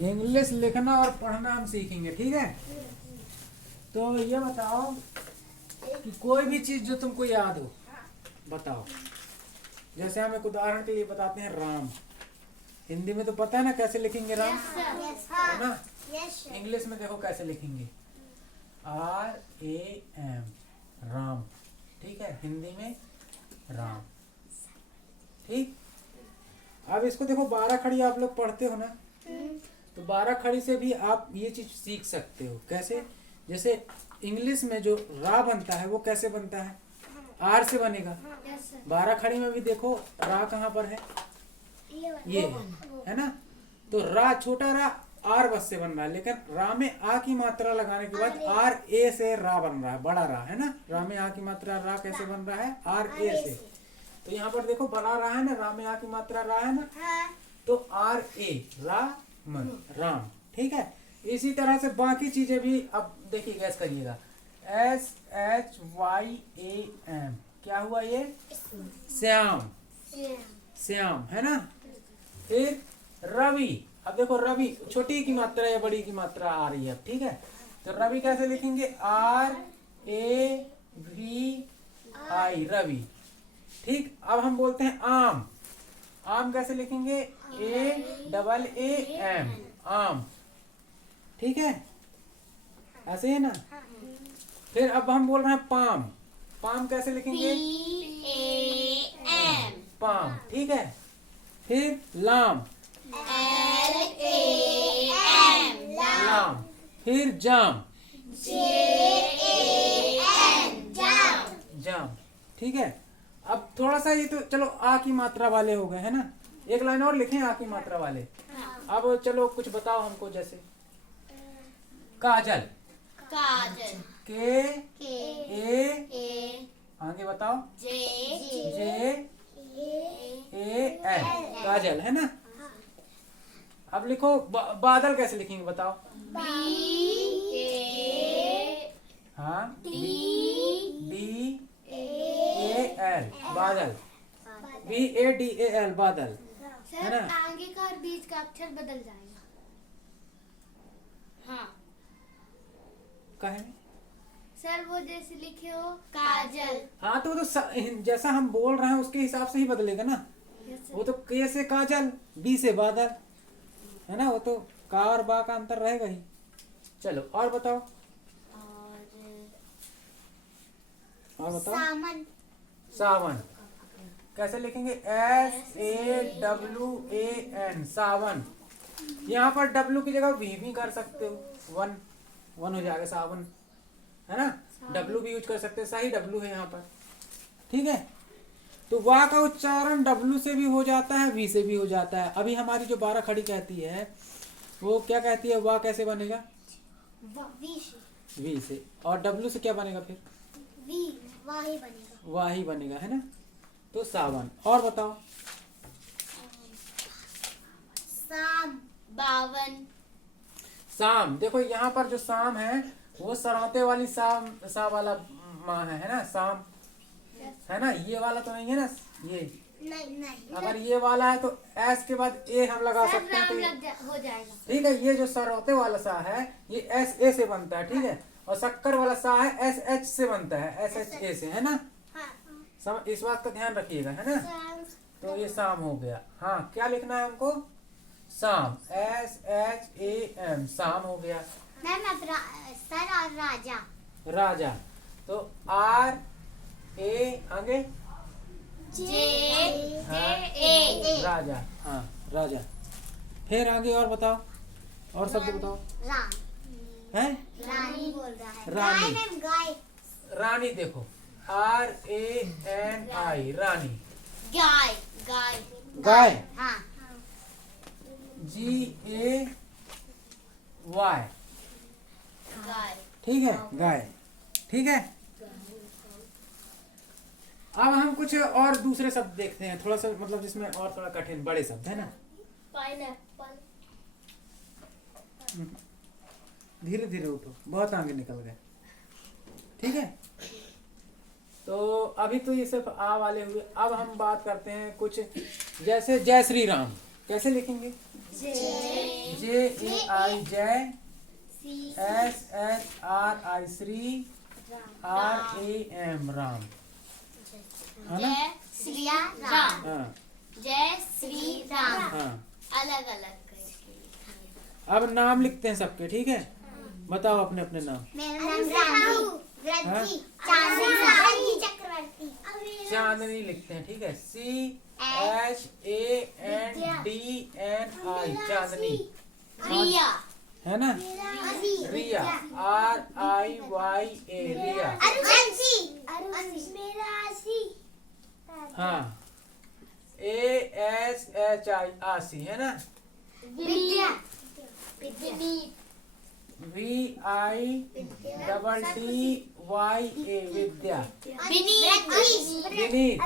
English लिखना और पढ़ना हम सीखेंगे, ठीक है। तो ये बताओ कि कोई भी चीज जो तुमको याद हो बताओ। जैसे हम एक उदाहरण के लिए बताते हैं, राम। हिंदी में तो पता है ना कैसे लिखेंगे राम, है ना। इंग्लिश में देखो कैसे लिखेंगे, RAM, राम, ठीक है। हिंदी में राम, ठीक। अब इसको देखो 12 खड़ी आप लोग पढ़ते हो ना, तो 12 खड़ी से भी आप ये चीज सीख सकते हो। कैसे? जैसे इंग्लिश में जो रा बनता है वो कैसे बनता है, आर से बनेगा। 12 खड़ी में भी देखो रा कहाँ पर है, ये है ना। तो रा, छोटा रा आर बस से बन रहा है, लेकिन रा में आ की मात्रा लगाने के बाद RA से रा बन रहा है, बड़ा रा, है ना। रा में आ की मात्रा रा कैसे बन रहा है, RA से। तो यहाँ पर देखो बड़ा रा है ना, रा में आ की मात्रा रा है ना, तो RA, राम, राम, ठीक है। इसी तरह से बाकी चीजें भी अब देखिए, गैस करिएगा। SHYAM, क्या हुआ ये, श्याम, श्याम, है ना। फिर रवि, अब देखो रवि छोटी की मात्रा या बड़ी की मात्रा आ रही है, ठीक है। तो रवि कैसे लिखेंगे, RAVI, रवि, ठीक। अब हम बोलते हैं आम, आम कैसे लिखेंगे, AAM, आम, ठीक है, ऐसे है ना। फिर अब हम बोल रहे हैं पाम, पाम कैसे लिखेंगे, PAM, पाम, ठीक है। फिर लाम, LAM, लाम। फिर जाम, JAM, jam, जाम, ठीक है। अब थोड़ा सा ये तो चलो आ की मात्रा वाले हो गए, है ना। एक लाइन और लिखें आ की मात्रा वाले। अब चलो कुछ बताओ हमको, जैसे काजल, काजल, KAA, A, आगे बताओ, JAL, JAL, काजल, है ना। अब लिखो बादल कैसे लिखेंगे बताओ, BADL, हाँ, BADAL, बादल, BADAL, बादल, है ना। आगे का और बीच का अक्षर बदल जाएगा। हाँ कहे सर, वो जैसे लिखे हो काजल, हाँ, तो जैसा हम बोल रहे हैं उसके हिसाब से ही बदलेगा ना। वो तो के से काजल, बी से बादल, है ना। वो तो का और बा का अंतर रहेगा ही। चलो और बताओ, और बताओ। सामन, सावन कैसे लिखेंगे, SAWAN, सावन। यहाँ पर W की जगह V भी कर सकते हो, वन हो जाएगा सावन, है ना। W भी यूज कर सकते हो, सही W है यहाँ पर, ठीक है। तो वाह का उच्चारण W से भी हो जाता है, V से भी हो जाता है। अभी हमारी जो 12 खड़ी कहती है वो क्या कहती है, वाह कैसे बनेगा, V से। और W से क्या बनेगा फिर, वाही बनेगा, वाह ही बनेगा, है ना। तो सावन। और बताओ, साम, बावन, शाम। देखो यहाँ पर जो शाम है वो सरौते वाली शाम, सा वाला माँ है ना, शाम, है ना। ये वाला तो नहीं है ना, ये नहीं अगर ये वाला है तो S के बाद A हम लगा सकते हैं, तो हो जाएगा। ठीक है। ये जो सरौते वाला सा है ये SA से बनता है, ठीक है। और शक्कर वाला सा है SH से बनता है, SHA से, है ना। इस बात का ध्यान रखिएगा, है ना। तो ये शाम हो गया। हाँ, क्या लिखना है हमको, शाम, SHAM, शाम हो गया। मैम अब सर और राजा, राजा, तो RA, आगे JA, राजा, हाँ राजा। फिर आगे और बताओ, और शब्द बताओ, हैं। रानी बोल रहा है, रानी, गाय, रानी देखो RANI, रानी। गाय, गाय, गाय, हाँ, GAY, गाय, ठीक है, गाय, ठीक है। अब हम कुछ और दूसरे शब्द देखते हैं, थोड़ा सा मतलब जिसमें और थोड़ा कठिन बड़े शब्द, है ना। पाइनएप्पल, धीरे धीरे उठो, बहुत आगे निकल गए, ठीक है। तो अभी तो ये सिर्फ आ वाले हुए। अब हम बात करते हैं कुछ, जैसे जय श्री राम कैसे लिखेंगे, JAI जय, सी SHRI श्री, RAM राम, है ना? जय श्री राम। हाँ जय श्री राम। हाँ। अलग अलग अब नाम लिखते हैं सबके, ठीक है? बताओ अपने अपने नाम। मेरा नाम राहु, हाँ? चांदनी, चक्रवर्ती। चांदनी लिखते हैं, ठीक है? CHANDNI चांदनी, रिया, है ना? रिया RIYA रिया, अरुषि, मेरा आशी। हाँ। ASHI आशी, है ना? विद्या, विनीत, VIDDDYA विद्या, विनीत, विनीत।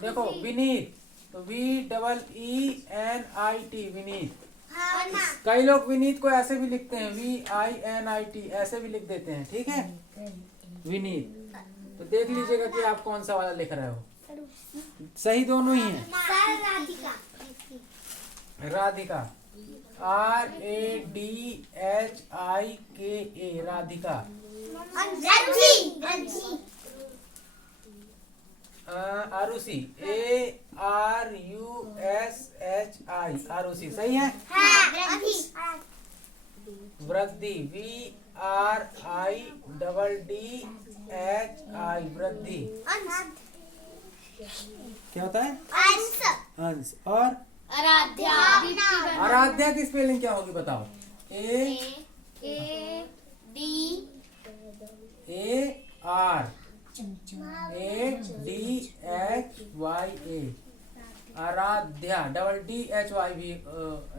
देखो विनीत तो VEENIT विनीत। कई लोग विनीत को ऐसे भी लिखते हैं, VINIT ऐसे भी लिख देते हैं, ठीक है? विनीत। तो देख लीजिएगा कि आप कौन सा वाला लिख रहे हो। सही दोनों ही हैं। राधिका, राधिका RADHIKA राधिका, आरुषि ARUSHI आरुषि, सही है? वृद्धि VRIDDHI वृद्धि, क्या होता है? अंश। और आराध्या, आराध्या की स्पेलिंग क्या होगी बताओ? ARADHYA आराध्या, DDHY भी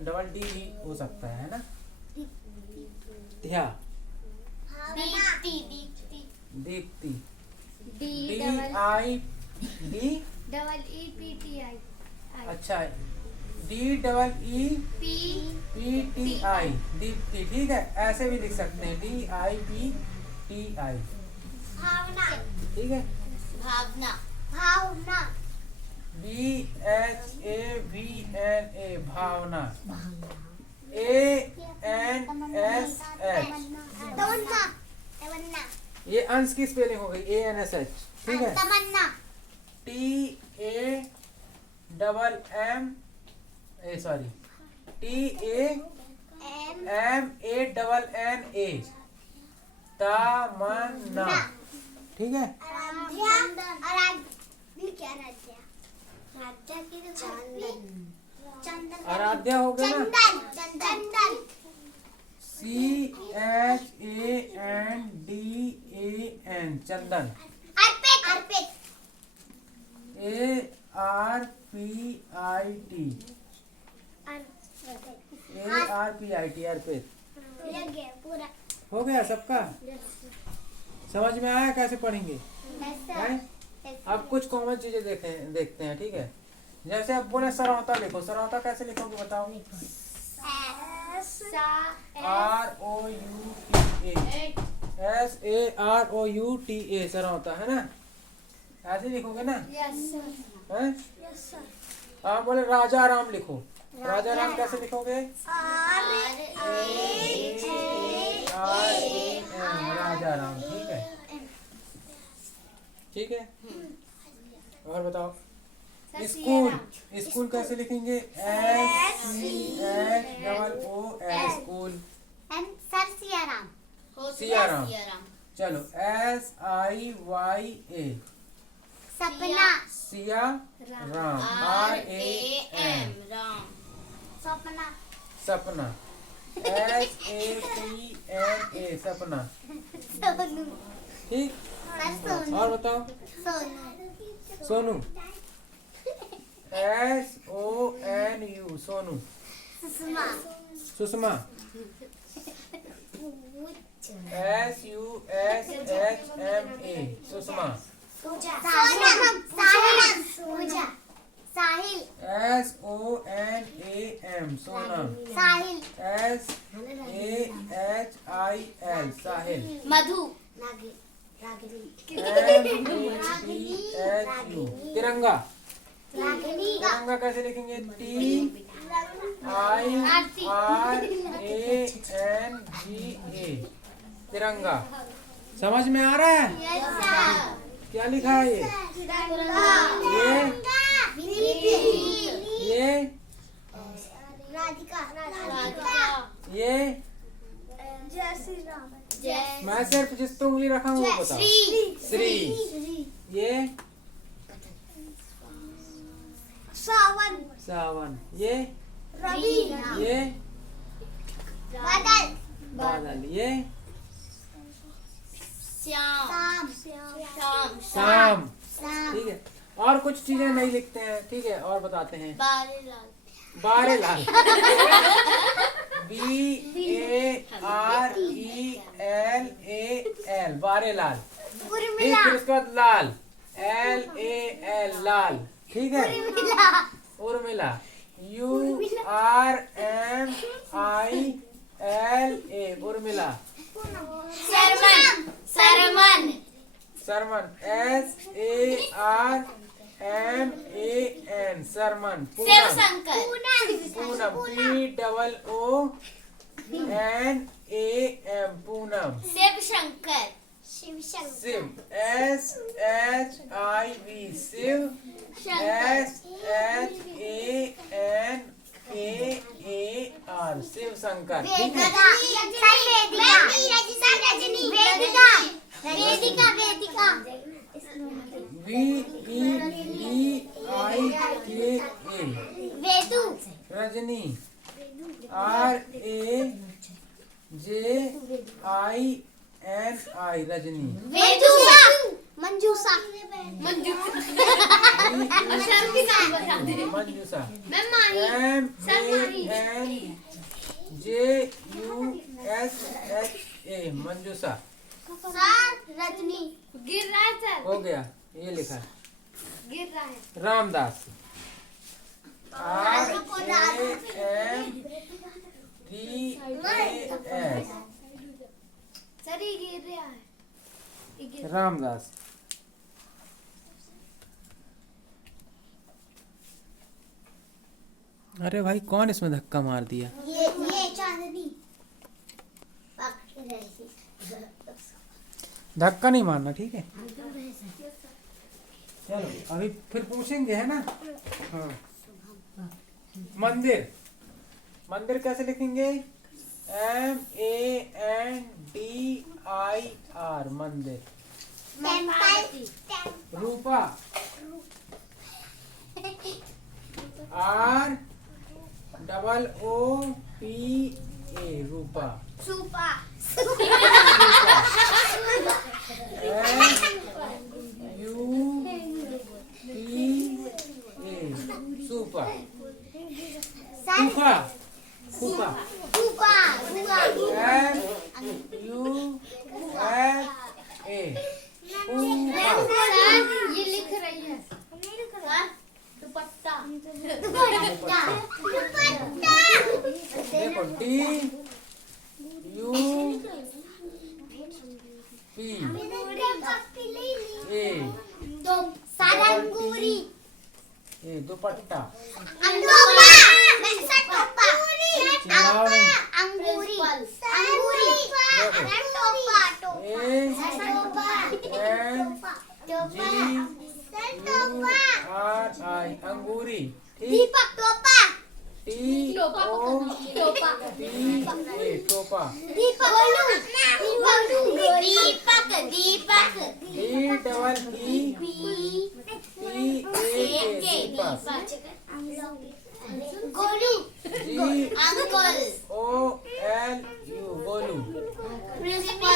D भी हो सकता है ना? ध्या, दीप्ति, दीप्ति DID, अच्छा DEEPTI दीप्ति, ठीक है? ऐसे भी लिख सकते हैं DIPTI, भावना, ठीक है? भावना, BHAVNA भावना, ANSH ये अंश की स्पेलिंग हो गई ANSH, ठीक है? तमन्ना, TAMANNA तमन्ना, ठीक है? आराध्या हो गया ना? चंदन, CHANDAN चंदन, अर्पित, ARPIT अर्पित। पूरा हो गया सबका? समझ में आया कैसे पढ़ेंगे? हैं? अब कुछ कॉमन चीजें देखते हैं, ठीक है? जैसे आप बोले सरौता लिखो, सरौता कैसे लिखोगे बताओ? SAROUTA सरौता, है ना? ऐसे लिखोगे ना? हैं? आप बोले राजा राम लिखो, राजा राम कैसे लिखोगे? RAM राजा राम, ठीक है? ठीक है? और बताओ स्कूल, स्कूल कैसे लिखेंगे? SCHOOL school, Siyaram. चलो SIYA सपना, सिया राम, RAM सपना, सपना SAPNA सपना, सोनू, ठीक? और बताओ सोनू SONU सोनू, सुषमा, सुषमा SUSHMA सुषमा, साहिल, साहिल, SONAM सोनम, साहिल, SAHIL साहिल, मधु, MADHU तिरंगा, रागिनी, तिरंगा कैसे लिखेंगे? TIRANGA तिरंगा। समझ में आ रहा है? क्या लिखा है ये? ये ये जय श्री राम। मैं सिर्फ जिस पे उंगली रखा हूँ वो बताओ। श्री। ये सावन। सावन। ये रवि। ये बादल। बादल। ये श्याम। शाम। ठीक है। और कुछ चीजें नहीं लिखते हैं, ठीक है, और बताते हैं। बारेलाल। BARELAL बारेलाल। ठीक, फिर उसके बाद लाल LAL लाल। ठीक है। Urmila URMILA Urmila. Sarman. Sarman SARMAN Sarman. Poonam. Poonam POONAM Poonam. Shiv Shankar. Shiv SHIV Shiv SHANKAR Shiv Shankar. ठीक है। VEDIKA रजनी। RAJINI रजनी। मंजूषा। मंजूषा। MANJUSHA मंजूषा। रजनी। गिर रहा है सर। हो गया, ये लिखा है। गिर रहा है। रामदास। RAMDAS सर ये गिर रहा है। रामदास। अरे भाई कौन इसमें धक्का मार दिया? ये चांदनी। धक्का नहीं मारना, ठीक है। चलो अभी फिर पूछेंगे, है ना? हाँ। मंदिर। मंदिर कैसे लिखेंगे? MANDIR मंदिर। रूपा। ROOPA रूपा। सुपा। SUPA sofa. सूफा। सुपा। SUFA ये लिख रही है। दुपट्टा। देखो DUPA सारंगूरी। दुपट्टा। चिल्लाओ नहीं। अंगूरी। अंगूरी। दीपक। टोपा। TOPA टोपा। Deepak. Deepak. Deepak. Golu. GOLU Golu. Principal.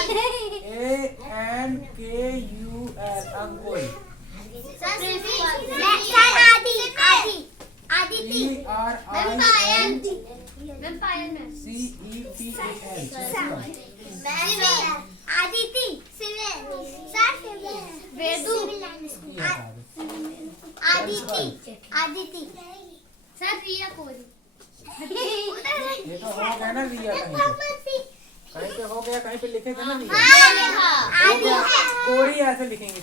ANKUL Ankul. Aditi. ARINCEPAL Vedu. Aditi. Sir Riya कोरी। ये तो हो गया ना रिया, कहीं पे हो गया, कहीं पे लिखेगा ना रिया। हाँ। कोरी ऐसे लिखेंगे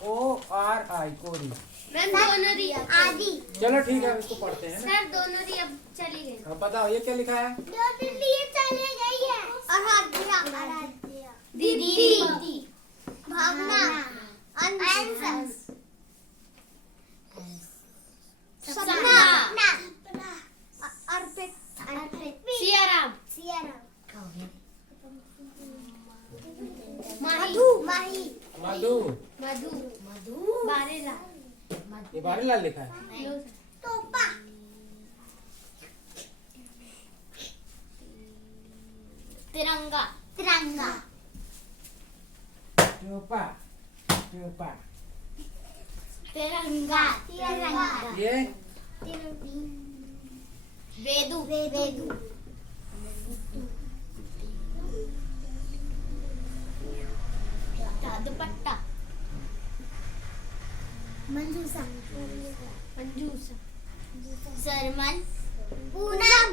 KORI कोरी। मैम दोनों आदि। चलो ठीक है, अब इसको पढ़ते हैं ना। सर दोनों री अब चली गई। अब बताओ ये क्या लिखा है? लिए चली गई है। आराध्या, दीदी, भावना, अंश, सपना, अर्पित, सियाराम, माही, मधु, बारेलाल, ये बारीलाल लिखा है। टोपा, तिरंगा, चोपा चोपा। तिरंगा, ये वेदू, दुपट्टा, मंजूसा, सरमन, पूनम,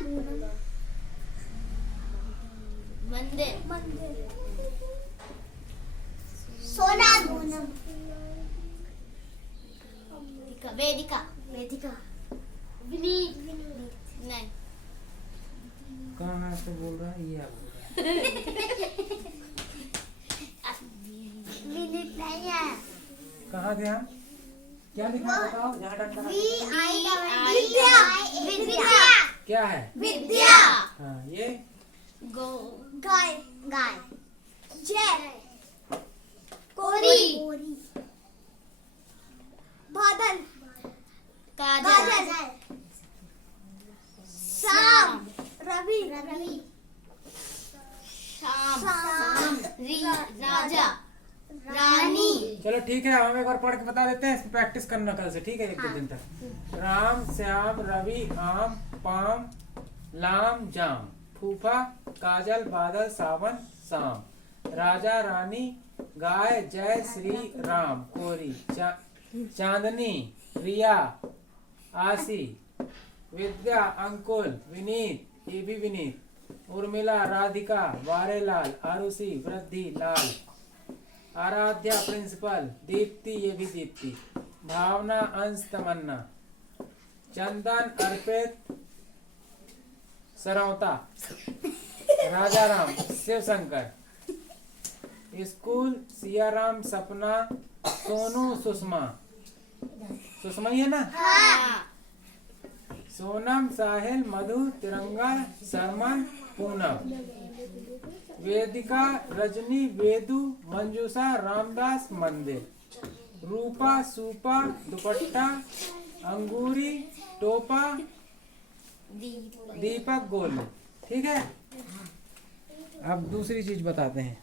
मंदिर, सोनम, वेदिका, विनीत, नहीं कहाँ से बोल रहा है? ये बोल रहा है। विनीत नहीं है। कहाँ गया? क्या लिखा है बताओ? यहाँ डंडा विद्या, क्या है? विद्या, हाँ ये गाय, जय, कोरी, बादल, काजल, शाम, रवि, शाम, राजा, रानी। चलो ठीक है, हम एक बार पढ़ के बता देते हैं, प्रैक्टिस करना कल से, ठीक है? एक दो दिन तक। राम, श्याम, रवि, आम, पाम, लाम, जाम, फूफा, काजल, बादल, सावन, शाम, राजा, रानी, गाय, जय श्री राम, कोरी, चांदनी, रिया, आसी, विद्या, अंकुल, विनीत, ये भी विनीत, उर्मिला, राधिका, वारेलाल, आरुषि, वृद्धि, लाल, आराध्या, प्रिंसिपल, दीप्ति, ये भी दीप्ति, भावना, अंश, तमन्ना, चंदन, अर्पित, सरौता, राजाराम, शिव शंकर, स्कूल, सियाराम, सपना, सोनू, सुषमा ही है ना? सोनम, साहिल, मधु, तिरंगा, सरमन, पूनम, वेदिका, रजनी, वेदु, मंजूषा, रामदास, मंदिर, रूपा, सूपा, दुपट्टा, अंगूरी, टोपा, दीपक, गोलू। ठीक है, अब दूसरी चीज बताते हैं।